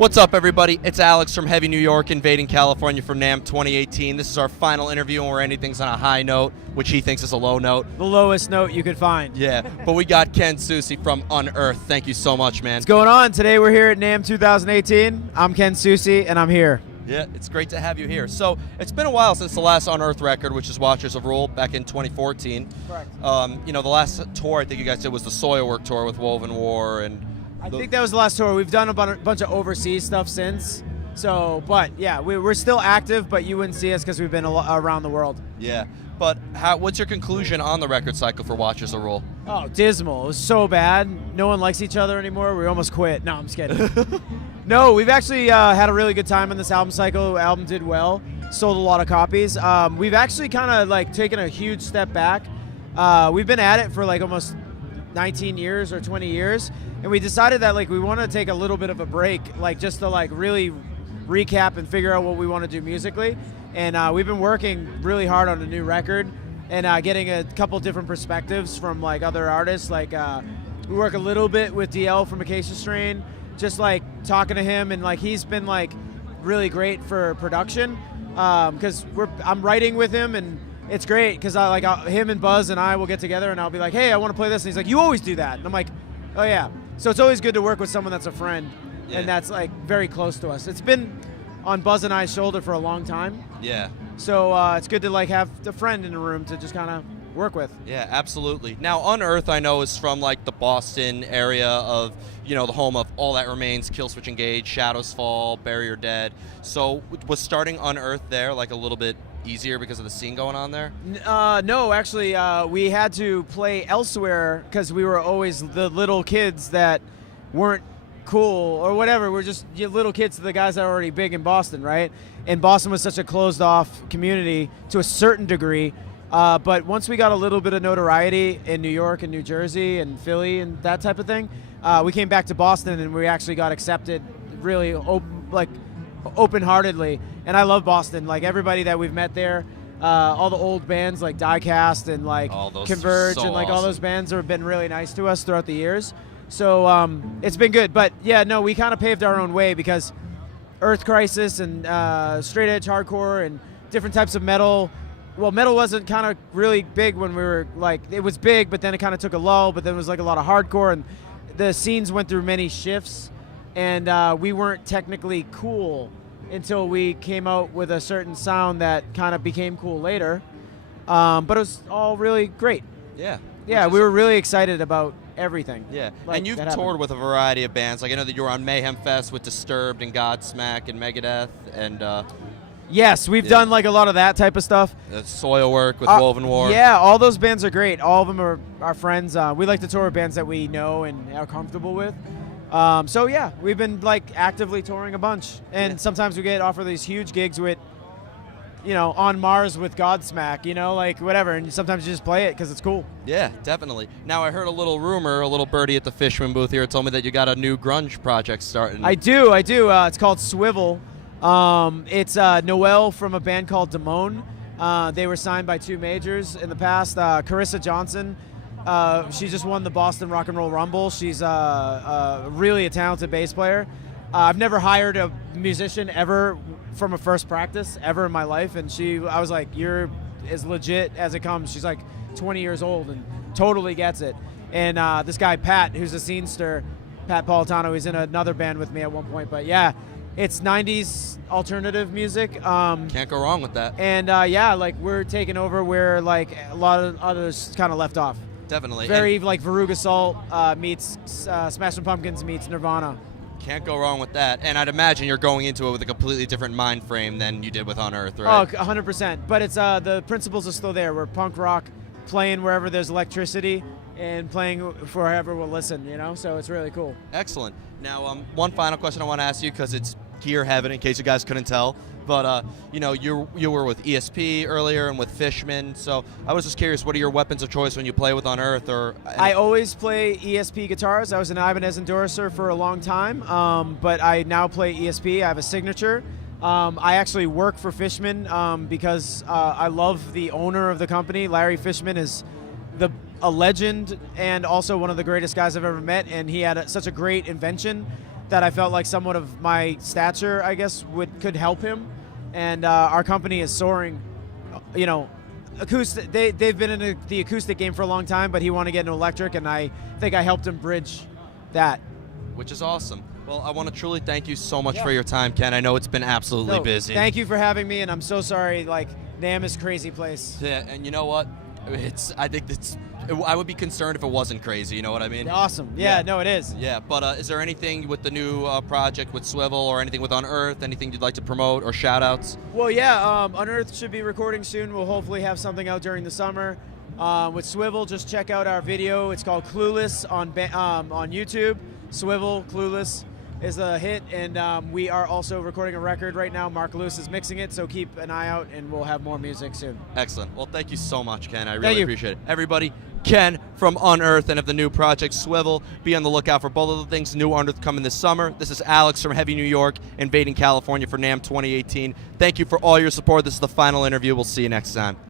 What's up, everybody? It's Alex from Heavy New York, invading California for Namm 2018. This is our final interview, and we're ending things on a high note, which he thinks is a low note. The lowest note you could find. Yeah, but we got Ken Susi from Unearth. Thank you so much, man. What's going on? Today we're here at Namm 2018. I'm Ken Susi, and I'm here. Yeah, it's great to have you here. So it's been a while since the last Unearth record, which is Watchers of Rule, back in 2014. Correct. The last tour I think you guys did was the Soilwork tour with Woven War, and I think that was the last tour. We've done a bunch of overseas stuff since. So, but yeah, we're still active, but you wouldn't see us because we've been around the world. Yeah. But what's your conclusion on the record cycle for Watchers of Rule? Oh, dismal. It was so bad. No one likes each other anymore. We almost quit. No, I'm just kidding. No, we've actually had a really good time on this album cycle. The album did well. Sold a lot of copies. We've actually kind of like taken a huge step back. We've been at it for like almost 19 years or 20 years. And we decided that like we want to take a little bit of a break, like just to like really recap and figure out what we want to do musically. And we've been working really hard on a new record and getting a couple different perspectives from like other artists. Like we work a little bit with DL from Acacia Strain, just like talking to him, and like he's been like really great for production because I'm writing with him, and it's great because him and Buzz and I will get together and I'll be like, hey, I want to play this, and he's like, you always do that, and I'm like, oh yeah. So it's always good to work with someone that's a friend and that's like very close to us. It's been on Buzz and I's shoulder for a long time. Yeah. So it's good to like have a friend in the room to just kind of work with. Yeah, absolutely. Now, Unearth, I know, is from like the Boston area of, the home of All That Remains, Killswitch Engage, Shadows Fall, Bury Your Dead. So was starting Unearth there like a little bit easier because of the scene going on there? No, actually, we had to play elsewhere because we were always the little kids that weren't cool or whatever. We're just little kids to the guys that are already big in Boston, right? And Boston was such a closed-off community to a certain degree. But once we got a little bit of notoriety in New York and New Jersey and Philly and that type of thing, we came back to Boston and we actually got accepted really open-heartedly. And I love Boston. Like everybody that we've met there, all the old bands like Diecast and like Converge and like all those bands have been really nice to us throughout the years. So it's been good. But yeah, no, we kind of paved our own way because Earth Crisis and straight edge hardcore and different types of metal. Well, metal wasn't kind of really big when we were like, it was big, but then it kind of took a lull, but then it was like a lot of hardcore, and the scenes went through many shifts, and we weren't technically cool until we came out with a certain sound that kind of became cool later. But it was all really great. Yeah. Yeah, we were really excited about everything. Yeah, and you've toured with a variety of bands. Like I know that you were on Mayhem Fest with Disturbed and Godsmack and Megadeth and... Yes, we've done like a lot of that type of stuff. Soilwork with Woven War. Yeah, all those bands are great. All of them are our friends. We like to tour with bands that we know and are comfortable with. So yeah, we've been like actively touring a bunch, and sometimes we get offered these huge gigs with, on Mars with Godsmack, like whatever, and sometimes you just play it because it's cool. Yeah, definitely. Now I heard a little rumor, a little birdie at the Fishman booth here told me that you got a new grunge project starting. I do. It's called Swivel. It's Noel from a band called Damone. They were signed by two majors in the past. Carissa Johnson, she just won the Boston Rock and Roll Rumble. She's really a talented bass player. I've never hired a musician ever from a first practice ever in my life, and I was like, you're as legit as it comes. She's like 20 years old and totally gets it. And this guy Pat, who's a scenester, Pat Politano, he's in another band with me at one point, but yeah. It's 90s alternative music. Can't go wrong with that. And like we're taking over where like a lot of others kind of left off. Definitely. Very like Veruga Salt meets Smashing Pumpkins meets Nirvana. Can't go wrong with that. And I'd imagine you're going into it with a completely different mind frame than you did with Unearth, right? Oh, 100%. But it's the principles are still there. We're punk rock, playing wherever there's electricity, and playing for whoever will listen, so it's really cool. Excellent. Now, one final question I want to ask you, because it's gear heaven, in case you guys couldn't tell, but you were with ESP earlier and with Fishman, so I was just curious, what are your weapons of choice when you play with Unearth? I always play ESP guitars. I was an Ibanez endorser for a long time, but I now play ESP. I have a signature. I actually work for Fishman because I love the owner of the company. Larry Fishman is a legend and also one of the greatest guys I've ever met, and he had such a great invention that I felt like someone of my stature, I guess, could help him. And our company is soaring. You know, acoustic. They've been in the acoustic game for a long time, but he wanted to get into electric, and I think I helped him bridge that. Which is awesome. Well, I want to truly thank you so much Yeah. for your time, Ken. I know it's been absolutely No, busy. Thank you for having me, and I'm so sorry. Like, Namm is a crazy place. Yeah, and you know what? I would be concerned if it wasn't crazy. You know what I mean? Awesome. Yeah, Yeah. no, it is. Yeah, but is there anything with the new project with Swivel or anything with Unearth, anything you'd like to promote or shout outs? Well, yeah, Unearth should be recording soon. We'll hopefully have something out during the summer. With Swivel, just check out our video. It's called Clueless on YouTube. Swivel, Clueless is a hit, and we are also recording a record right now. Mark Lewis is mixing it, so keep an eye out, and we'll have more music soon. Excellent. Well, thank you so much, Ken. I Thank really you. appreciate it. Everybody, Ken from Unearth and of the new project Swivel. Be on the lookout for both of the things new Unearth coming this summer. This is Alex from Heavy New York, invading California for Namm 2018. Thank you for all your support. This is the final interview. We'll see you next time.